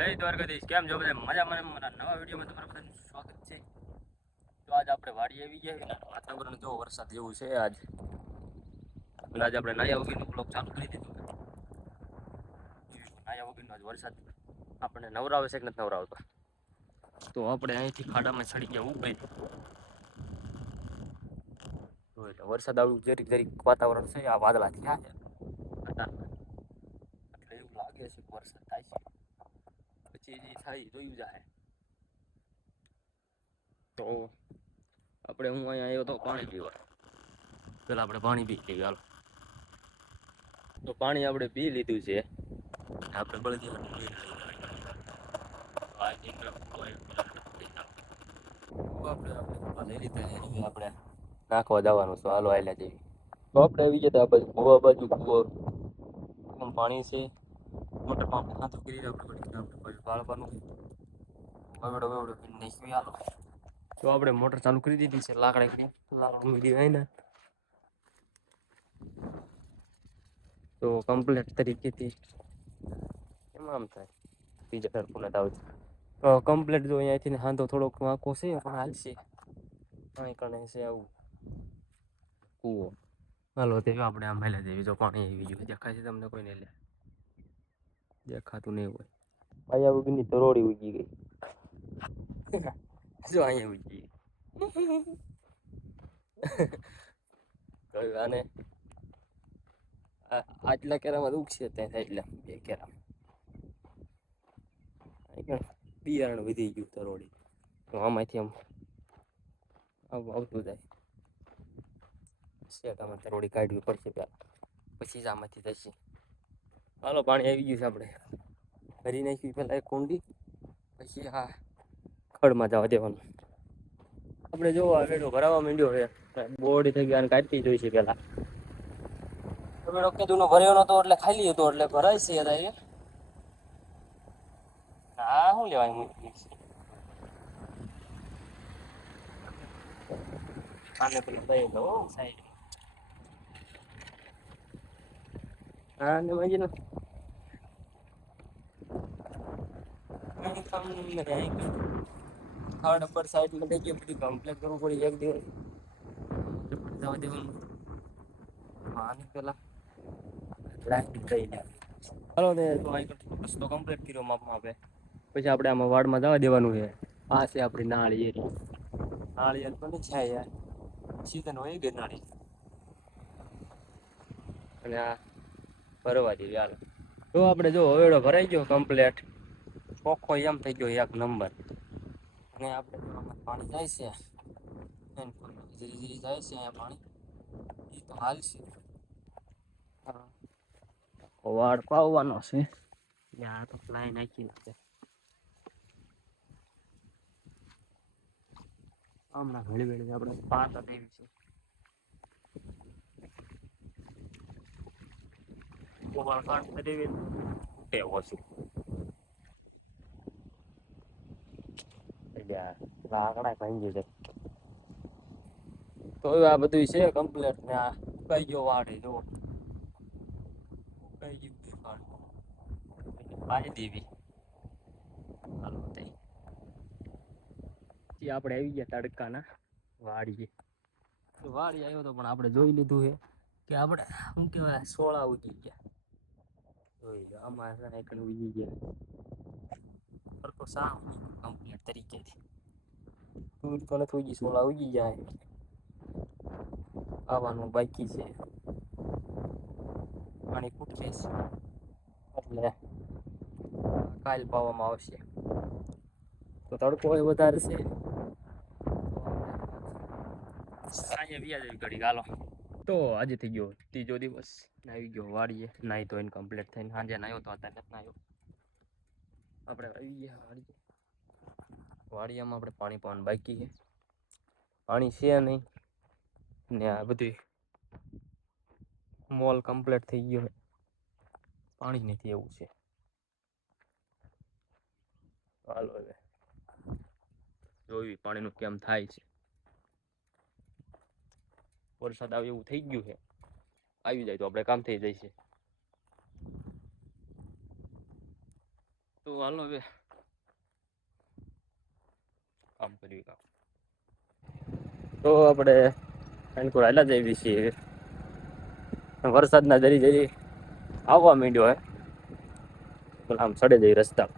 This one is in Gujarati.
જય દ્વારકાધીશ, કેમ છો બધા? મજામાં? મારા નવા વિડીયોમાં તમારું બધાનું સ્વાગત છે. તો આજ આપણે વાડી આવી ગયા. વાતાવરણ જો વરસાદ જેવું છે આજ. અને આજે આપણે નાયા વગરનો બ્લોગ ચાલુ કરી દીધો. નાયા વગરનો આજ વરસાદ આપણને નવરાવે છે કે નથી નવરાવતો. તો આપણે અહીંથી ખાડામાં ચડી ગયા ઉપર. તો એટલે વરસાદ આવું જરીક જરીક વાતાવરણ છે. આ વાદળા થયા છે એટલે એવું લાગે છે કે વરસાદ થાય છે. પછી જે થાય જોયું જાય. તો આપણે હું અહીંયા આવ્યો તો પાણી પીવા. પેલા આપણે પાણી પી લઈએ હાલો. તો પાણી આપણે પી લીધું છે. આપણે બળદી આપણે લઈ લીધા આપણે નાખવા જવાનું છે. હાલો આયલા જેવી તો આપણે આવી ગયા આ બાજુ કુવા બાજુ પાણી છે. મોટર પંપ હાથું કરી આપણે વાળવાનું વવડો વવડો નહીં હાલો. તો આપણે મોટર ચાલુ કરી દીધી છે. લાકડા હોય ને તો કમ્પ્લેટ તરીકેથી એમાં આમ થાય બીજા ટરફુલ આવે તો કમ્પ્લેટ જો અહીંયાથી હા તો થોડોક વાંકો છે પણ હાલશે. પાણી કણે છે આવું કૂવો. હાલો તે આપણે આમ મેલા જેવી જો પાણી આવી ગયું દેખાય છે તમને? કોઈને લે દેખાતું નહીં હોય. આયા વગરની તરોડી ઉગી ગઈ. જો અહીંયા ઉગી ગઈ આને આટલા કેરામાં ઉગશે ત્યાં એટલે બે કેરા બિયારણ વધી ગયું તરોડી. તો આમાંથી આમ આવતું જાય. શેકામાં તરોડી કાઢવી પડશે પેલા પછી જ આમાંથી થશે. હાલો પાણી આવી ગયું છે. આપણે ભરી નાખ્યું પેલા એક કુંડી પછી હા ખડમાં જવા દેવાનું. આપણે જો આ વેડો ભરાવા માંડ્યો છે. બોડી થઈ ગયા અને કાઢી જોઈ છે પેલા વેડો કીધું ભર્યો નતો એટલે ખાલી હતો એટલે ભરાય છે. હા શું લેવાય આને પેલું દઈ દો સાઈડ હા ને મજી ખડ પર સાઈડ થઈ ગયું બધું કમ્પ્લીટ કરવું પડી એક દિવસ જવા દેવાનું. પેલા હાલો રસ્તો કમ્પ્લીટ કર્યો માપમાં આપે પછી આપણે આમાં વાડમાં જવા દેવાનું છે. આ છે આપણી નાળી નાળિયેર તો નથી છે યાર સીઝન હોય ગઈ નાળી અને આ ભરવા દેવી હાલો. તો આપણે જો હવેડો ભરાઈ ગયો કમ્પ્લેટ ચોખ્ખો એમ થઈ ગયો એક નંબર. અને આપણે આમાં પાણી જાય છે. ધીરે ધીરે જાય છે અહીંયા પાણી એ તો હાલ છે. વાડ પાવવાનો છે. તો પ્લાય નાખી નાખે હમણાં ઘડી વેળી આપણે પાતા દેવી છે. લાકડા ભાંગી જાય. તો આ બધું છે કમ્પ્લેટ ને આ કઈ ગયો વાડે જો કઈ પાય દેવી આપણે આવી ગયા તડકાના વાડીએ. વાડી આવ્યો તો પણ આપણે જોઈ લીધું છે કે આપણે શું કેવાય સોળા ઉગી ગયા. આમાં ઉગી ગયા કમ્પ્લીટ તરીકેથી સોલા ઉગી જાય. આવવાનું બાકી છે. પાણી ખૂટશે એટલે કાલ પાવામાં આવશે. તો તડકો હોય વધારે છે. ઘડી ગાલો તો આજે થઈ ગયો ત્રીજો દિવસ આવી ગયો વાડીએ નાઈ તો એને કમ્પ્લીટ થઈને સાંજે નાયો તો અત્યારે નાયો. આપણે આવી ગયા વાડિયામાં આપણે પાણી પાવાનું બાકી છે. પાણી છે નહીં ને આ બધી મોલ કમ્પ્લીટ થઈ ગયો પાણી નથી એવું છે. હાલો હવે જોયું પાણીનું કેમ થાય છે. વરસાદ આવે એવું થઈ ગયું છે. આવી જાય તો આપણે કામ થઈ જાય છે. તો તો હાલો હવે કામ કર્યું કામ. તો આપણે કાનપુર હાલ્યા જઈએ છીએ. વરસાદના જરી જરી આવવા માંડ્યો હે. આમ સડે જઈ રસ્તા.